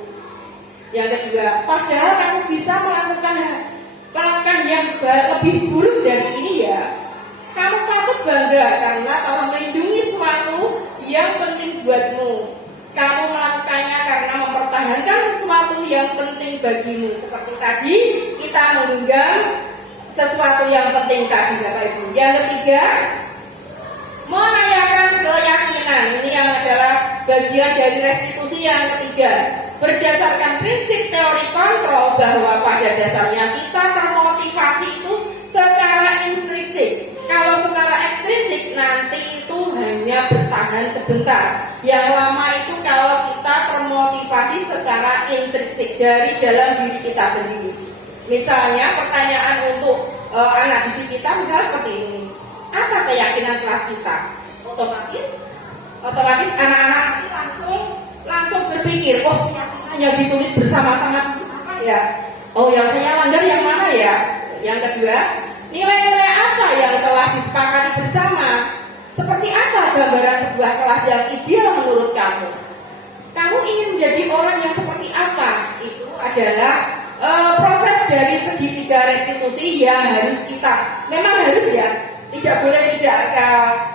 Yang kedua, padahal kamu bisa melakukan yang lebih buruk dari ini ya. Kamu patut bangga karena telah melindungi sesuatu yang penting buatmu. Kamu melakukannya karena mempertahankan sesuatu yang penting bagimu. Seperti tadi kita menggenggam sesuatu yang penting tadi, Bapak Ibu. Yang ketiga, menanyakan keyakinan. Ini yang adalah bagian dari restitusi yang ketiga. Berdasarkan prinsip teori kontrol bahwa pada dasarnya kita termotivasi itu secara intrinsik. Kalau secara ekstrinsik nanti itu hanya bertahan sebentar. Yang lama itu kalau kita termotivasi secara intrinsik dari dalam diri kita sendiri. Misalnya pertanyaan untuk anak didik kita misalnya seperti ini. Apa keyakinan kelas kita? Otomatis anak-anak nanti langsung berpikir, oh yang ditulis bersama-sama apa ya? Oh yang saya langgar yang mana ya? Yang kedua, nilai-nilai apa yang telah disepakati bersama? Seperti apa gambaran sebuah kelas yang ideal menurut kamu? Kamu ingin menjadi orang yang seperti apa? Itu adalah proses dari segitiga restitusi yang harus kita, memang harus ya, tidak boleh tidak.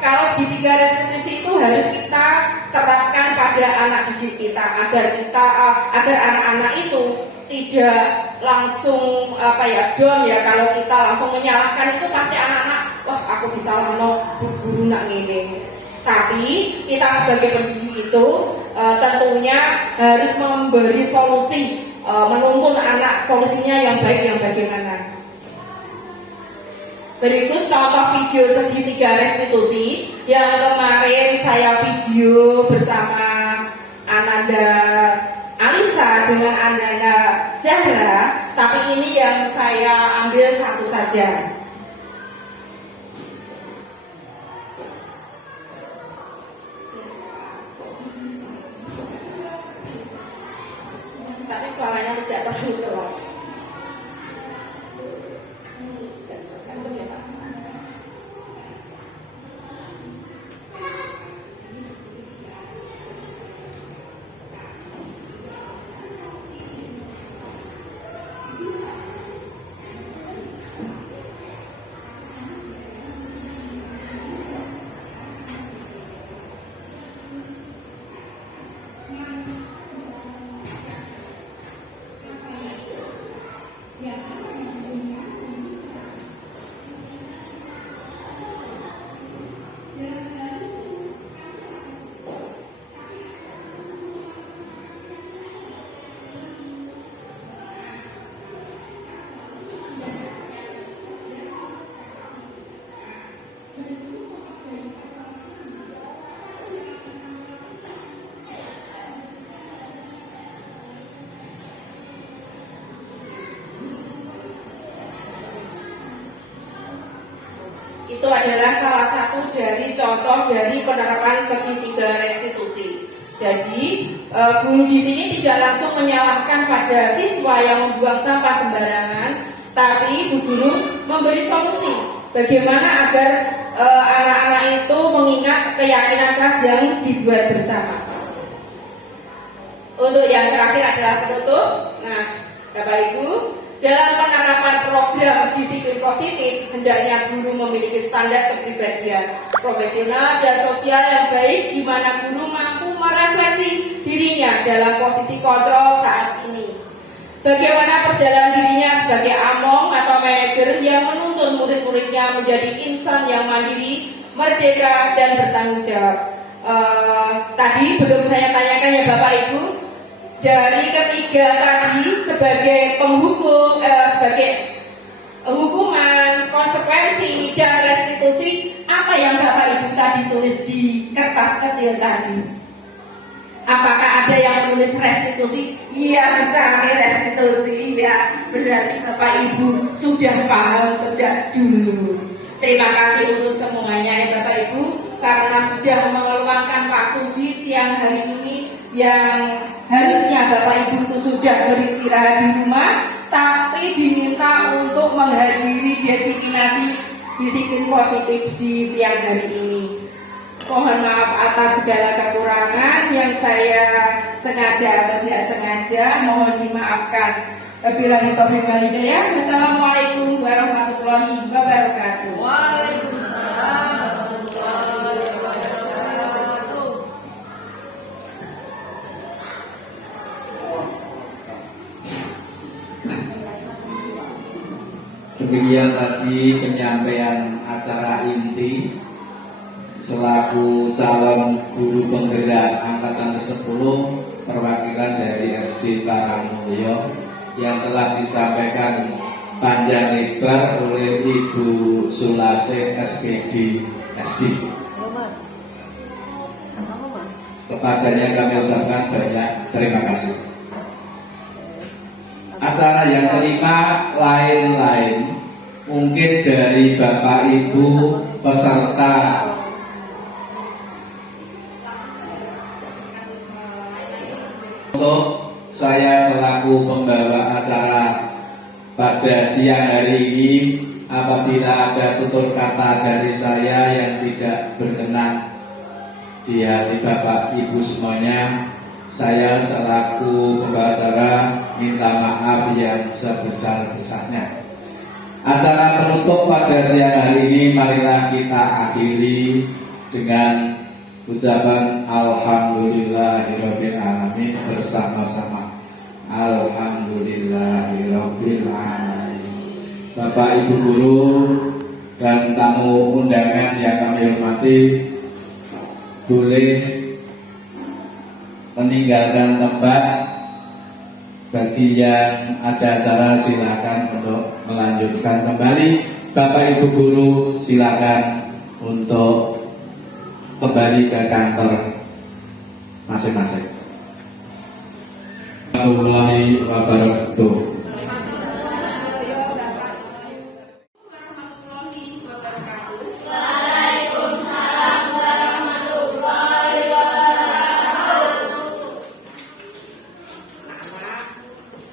Kalau segitiga restitusi itu harus kita terapkan pada anak didik kita agar anak-anak itu tidak langsung down ya. Kalau kita langsung menyalahkan itu pasti anak-anak, wah aku disalahno guru nak ngene. Tapi kita sebagai pendidik itu tentunya harus memberi solusi, menuntun anak solusinya yang baik yang bagaimana. Berikut contoh video segitiga restitusi yang kemarin saya video bersama Ananda Alisa dengan Ananda Zahra, tapi ini yang saya ambil satu saja. Tapi suaranya tidak terlalu keras. Itu adalah salah satu dari contoh dari penerapan segitiga restitusi. Jadi guru di sini tidak langsung menyalahkan pada siswa yang membuang sampah sembarangan, tapi Bu Guru memberi solusi bagaimana agar anak-anak itu mengingat keyakinan kelas yang dibuat bersama. Untuk yang terakhir adalah penutup. Nah, Bapak Ibu, dalam penerapan program disiplin positif, hendaknya guru memiliki standar kepribadian profesional dan sosial yang baik, di mana guru mampu merefleksi dirinya dalam posisi kontrol saat ini. Bagaimana perjalanan dirinya sebagai among atau manajer yang menuntun murid-muridnya menjadi insan yang mandiri, merdeka, dan bertanggung jawab. Tadi belum saya tanyakan ya Bapak Ibu, dari ketiga tadi sebagai penghukum, sebagai hukuman, konsekuensi, dan restitusi, apa yang Bapak Ibu tadi tulis di kertas kecil tadi? Apakah ada yang menulis restitusi? Iya, bisa restitusi ya. Berarti Bapak Ibu sudah paham sejak dulu. Terima kasih untuk semuanya ya Bapak Ibu, karena sudah meluangkan waktu di siang hari ini yang harusnya Bapak Ibu itu sudah beristirahat di rumah, tapi diminta untuk menghadiri disiplin positif di siang hari ini. Mohon maaf atas segala kekurangan yang saya sengaja atau tidak sengaja, mohon dimaafkan. Wabillahi taufiq wal hidayah. Wassalamualaikum warahmatullahi wabarakatuh. Waalaikumsalam warahmatullahi wabarakatuh. Demikian tadi penyampaian acara inti selaku calon guru penggerak angkatan ke-10 perwakilan dari SD Karangmulyo yang telah disampaikan panjang lebar oleh Ibu Sulase SPD SD. Kepadanya kami ucapkan banyak terima kasih. Acara yang kelima lain-lain, mungkin dari Bapak Ibu peserta untuk saya selaku pembawa acara pada siang hari ini, apabila ada tutur kata dari saya yang tidak berkenan di hati Bapak Ibu semuanya, saya selaku pembawa acara minta maaf yang sebesar-besarnya. Acara penutup pada siang hari ini marilah kita akhiri dengan ucapan alhamdulillahirabbil alamin bersama-sama. Alhamdulillahirabbil alamin. Bapak Ibu guru dan tamu undangan yang kami hormati, boleh meninggalkan tempat. Bagi yang ada acara silakan untuk melanjutkan kembali. Bapak Ibu guru silakan untuk kembali ke kantor masing-masing. Warahmatullahi wabarakatuh.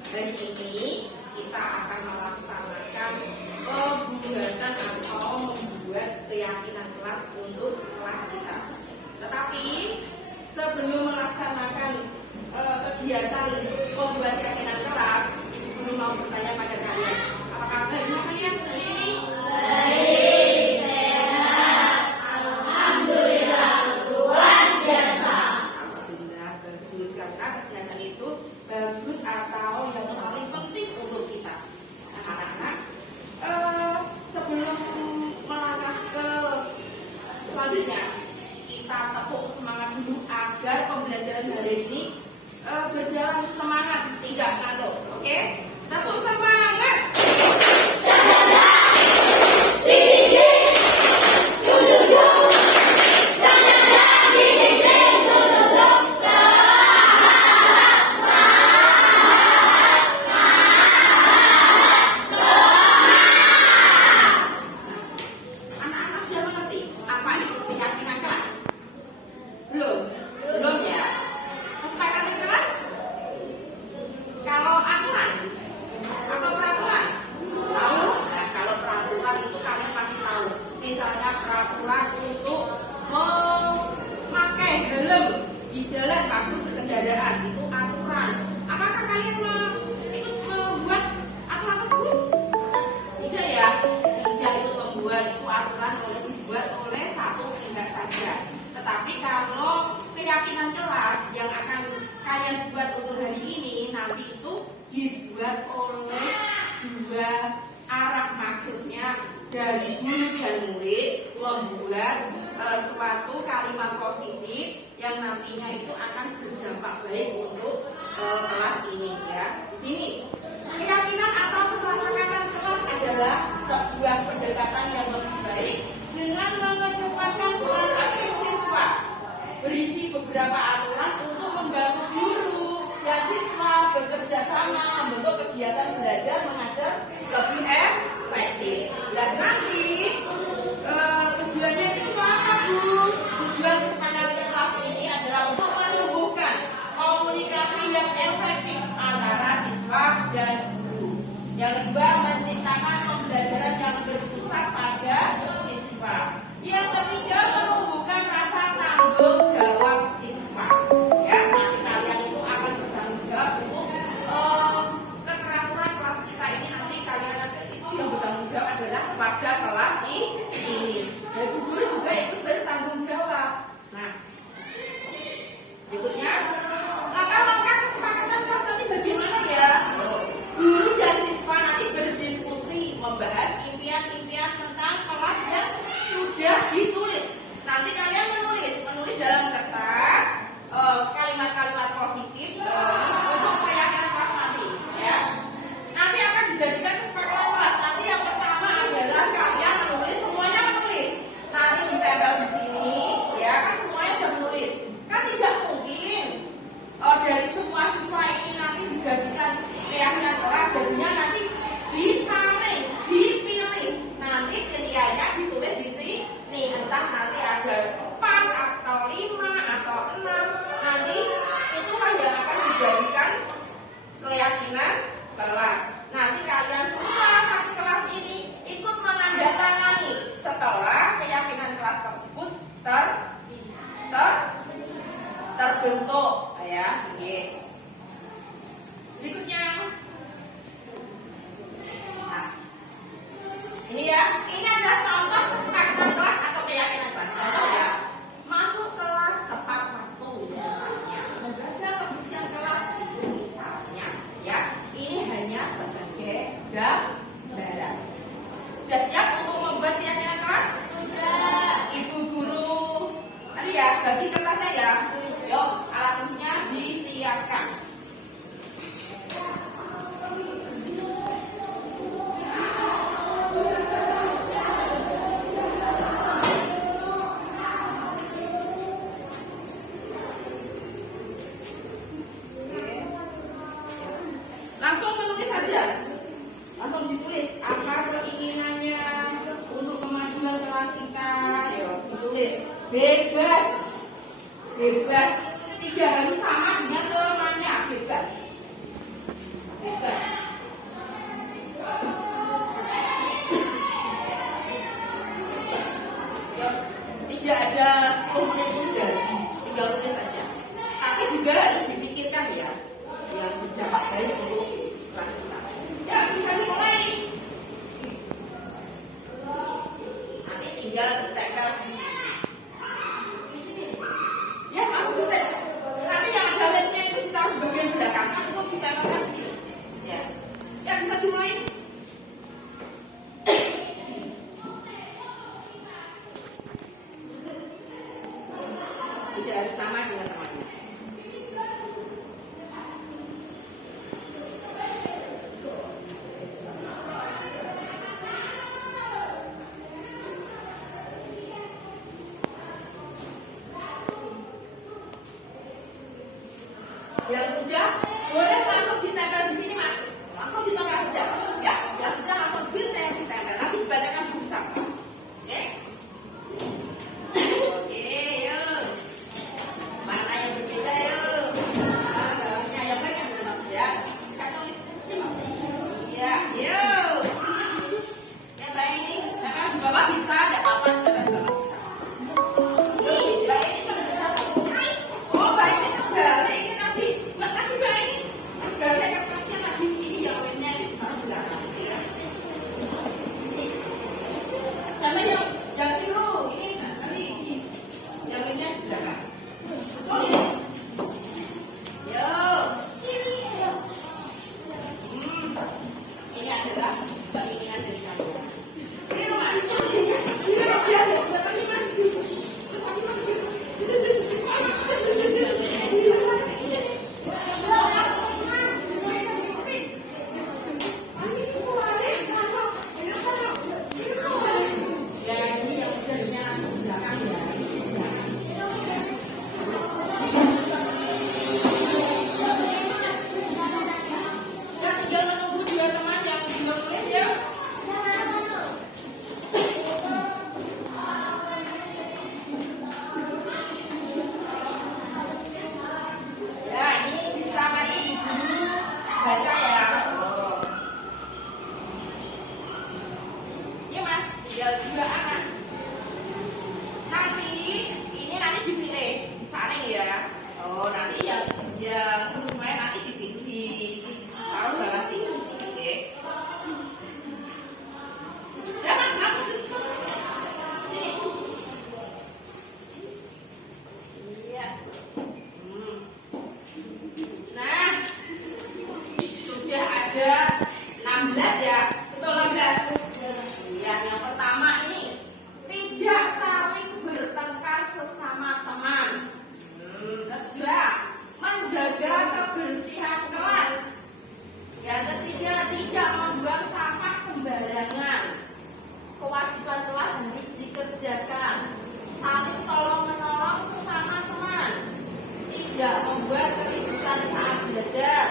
Hari ini kita akan melaksanakan pembuatan atau membuat keyakinan kelas untuk kelas kita. Tetapi sebelum melaksanakan kegiatan pembuat keyakinan kelas, Ibu Guru mau bertanya pada kalian, apa kabarnya kalian hari ini? Baik, sehat, alhamdulillah, luar biasa. Alhamdulillah, bagus. Karena kesehatan itu bagus atau yang paling penting untuk kita. Anak-anak, sebelum melangkah ke selanjutnya, kita tepuk semangat dulu agar pembelajaran hari ini berjalan semakin tidak itu membuat itu aturan dibuat oleh satu tingkat saja. Tetapi kalau keyakinan kelas yang akan kalian buat untuk hari ini nanti itu dibuat oleh dua arah, maksudnya dari guru dan murid membuat suatu kalimat positif yang nantinya itu akan berdampak baik untuk kelas ini ya. Di sini keyakinan atau kesepakatan kelas adalah sebuah pendekatan yang lebih baik dengan mengedepankan peran aktif siswa, berisi beberapa aturan untuk membantu guru dan siswa bekerja sama membentuk kegiatan belajar mengajar lebih efektif. Dan nanti tujuannya itu apa, Bu? Tujuan kesepakatan kelas ini adalah untuk menumbuhkan komunikasi yang efektif antara siswa dan guru. Yang kedua, menciptakan pembelajaran yang berpusat pada siswa. Yang ketiga, menumbuhkan rasa tanggung jawab siswa. Ya, nanti kalian itu akan bertanggung jawab untuk keteraturan kelas kita ini. Nanti kalian itu yang bertanggung jawab adalah warga kelas ini. Dan guru juga ikut bertanggung jawab. Nah, berikutnya, langkah-langkah kesepakatan kelas nanti bagaimana ya? Guru dan siswa nanti berdiskusi membahas impian-impian tentang kelas yang sudah ditulis. Nanti kalian menulis dalam kertas kalimat-kalimat positif untuk keyakinan kelas nanti ya. Nanti akan dijadikan kesepakatan kelas. Nanti yang pertama adalah kalian menulis, semuanya menulis. Nanti ditempel di sini ya, kan semuanya sudah menulis. Kan tidak mungkin dari semua siswa ini nanti dijadikan keyakinan kelas, jadinya nanti disaring, dipilih. Nanti pilihannya ditulis di sini, entah nanti ada 4 atau 5 atau 6. Nanti itulah yang akan dijadikan keyakinan kelas. Nanti kalian semua satu kelas ini ikut menandatangani setelah keyakinan kelas tersebut terbentuk ya. Berikutnya, nah, ini ya, ini adalah contoh kesepakatan kelas atau keyakinan kelas. Contoh ya, masuk kelas tepat waktu misalnya, menjaga kebersihan kelas itu misalnya ya. Ini hanya sebagai gambaran. Sudah siap untuk membuat keyakinan kelas? Sudah. Ibu guru, tadi ya, bagi kertasnya ya. Yuk, alat tulisnya disiapkan. Langsung menulis saja, langsung ditulis apa keinginannya untuk kemajuan kelas kita. Yuk, ditulis bebas, tidak harus sama dengan temannya, bebas. Yuk, tidak ada 10 menit pun jadi, tinggal tulis saja. Tapi juga harus dipikirkan ya, yang berdampak baik untuk kelas kita. Ya, bisa dimulai. Nanti tinggal ditempel di sini. Ya, kamu tulis. Nanti yang ada lemnya itu ditaruh di bagian belakang, kamu pun ditempelkan di sini. Ya, ya bisa dimulai. Tidak harus sama dengan temannya. Yang sudah boleh langsung ditempel di sini, Mas. Langsung ditempel aja. Ya, yang sudah langsung bisa yang ditempel. Nanti dibacakan di buku sama. Oke? Oke, yuk. Mana tinggal 2 anak. Nanti ini nanti dipilih, disaring ya. Oh, nanti yang sesuai nanti taruh bawah sini. Oke. Ya Mas, aku ini. Iya. Nah, sudah ada 16 ya. Betul 16. Lihat yang pertama ini, tidak saling bertengkar sesama teman. Kedua, menjaga kebersihan kelas. Yang ketiga, tidak membuang sampah sembarangan. Kewajiban kelas harus dikerjakan. Saling tolong menolong sesama teman. Tidak membuat keributan saat belajar.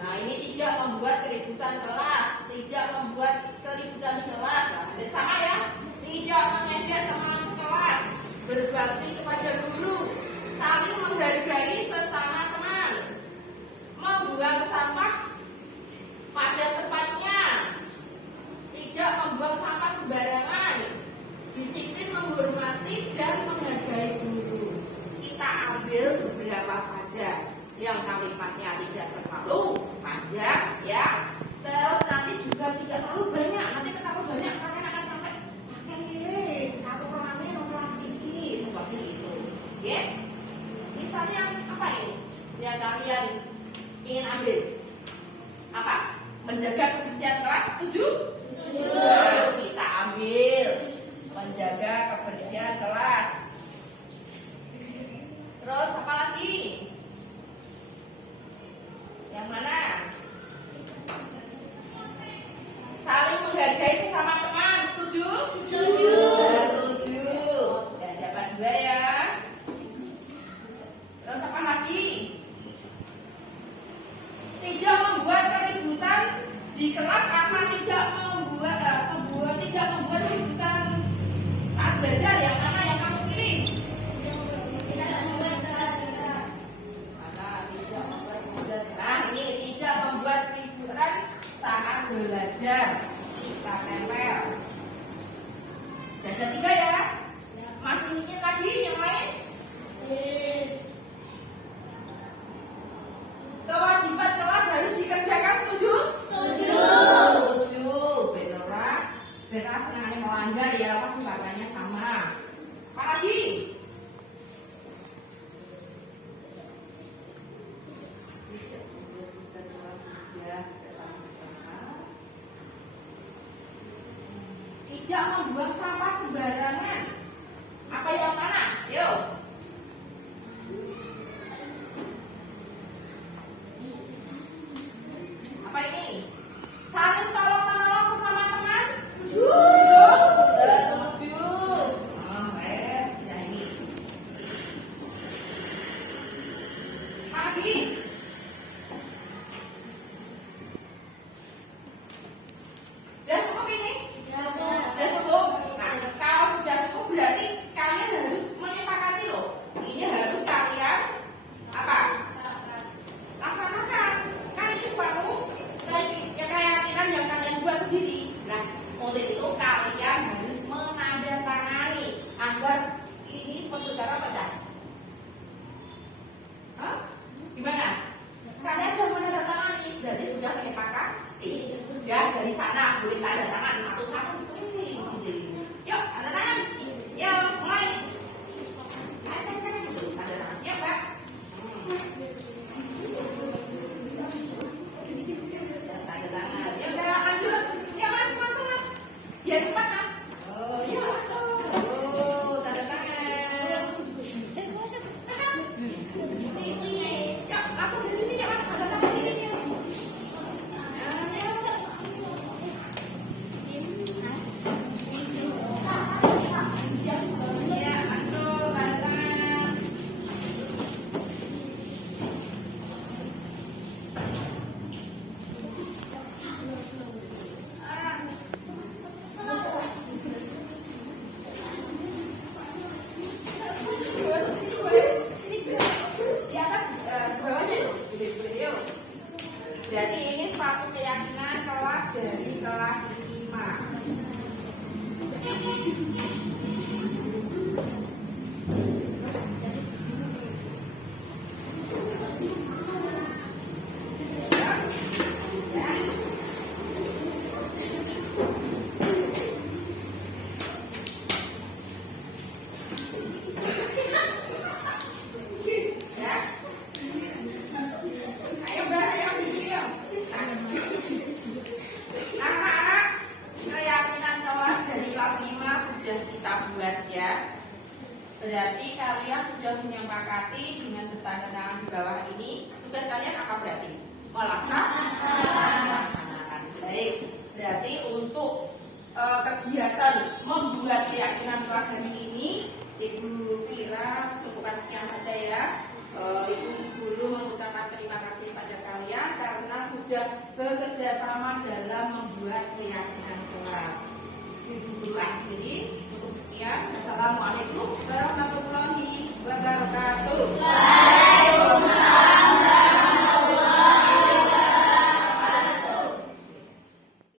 Nah, ini tidak membuat keributan kelas. Tidak membuat keributan di kelas. Bersama ya. Tidak mengejek teman sekelas. Berbakti kepada guru. Saling menghargai sesama teman. Membuang sampah pada tempatnya. Tidak membuang sampah sembarangan. Disiplin menghormati dan menghargai guru. Kita ambil beberapa saja yang kalimatnya tidak terlalu panjang ya. Terus nanti juga tidak terlalu banyak. Nanti terlalu banyak kalian akan sampai pakai atau orangnya yang kelas tinggi seperti itu. Ya. Misalnya apa ini? Yang kalian ingin ambil? Apa? Menjaga kebersihan kelas, setuju? Setuju. Kita ambil menjaga kebersihan kelas. Terus apa lagi? Yang mana? Saling menghargai sesama teman, setuju? Setuju. Setuju. Ya, dapat 2 ya. Terus apa lagi? Tidak membuat keributan di kelas apa tidak membuat keributan saat belajar. Yang mana yang kamu pilih? Tidak membuat keributan. Mana tidak membuat keributan? Nah, ini tidak membuat keributan saat belajar. Kita tempel. Dan ada 3 ya. Masih ingin lagi yang lain? Kewajiban kelas harus dikerjakan, setuju? Setuju. Setuju. Benar senang melanggar ya, waktu warnanya sama. Apa lagi? Tidak membuang sampah sembarangan. Apa yang mana? Yuk. Apa ini? Saling tolong menolong sesama teman. Setuju. Ya ini. Lagi. Sudah cukup ini? Sudah cukup. Nah, kalau sudah cukup berarti kalian harus menyepakati loh. Ini harus kalian apa? Laksanakan. Kan ini suatu keyakinan yang kalian buat sendiri. Nah, untuk itu kalian harus menandatangani agar ini pertukaran apa dah? Hah? Gimana? Kalian sudah menandatangani, berarti sudah menyepakati. Sudah dari sana boleh tanda tangan satu-satu. Yuk, tanda tangan. Yuk, mulai. Tanda tangan. Yuk, Mbak. Tanda tangan. Ya udah lanjut. Ya Mas, langsung Mas. Biar cepat Mas. Oh iya. Oh, tanda tangan. Ya, langsung di sini ya Mas. Tanda tangan sini. Ya. ya. Berarti kalian sudah menyepakati dengan bertanda tangan di bawah ini. Tugas kalian apa berarti? Melaksanakan. Baik. Berarti untuk kegiatan membuat keyakinan kelas hari ini, Ibu kira cukupkan sekian saja ya. Ibu guru mengucapkan terima kasih pada kalian karena sudah bekerja sama dalam membuat keyakinan kelas.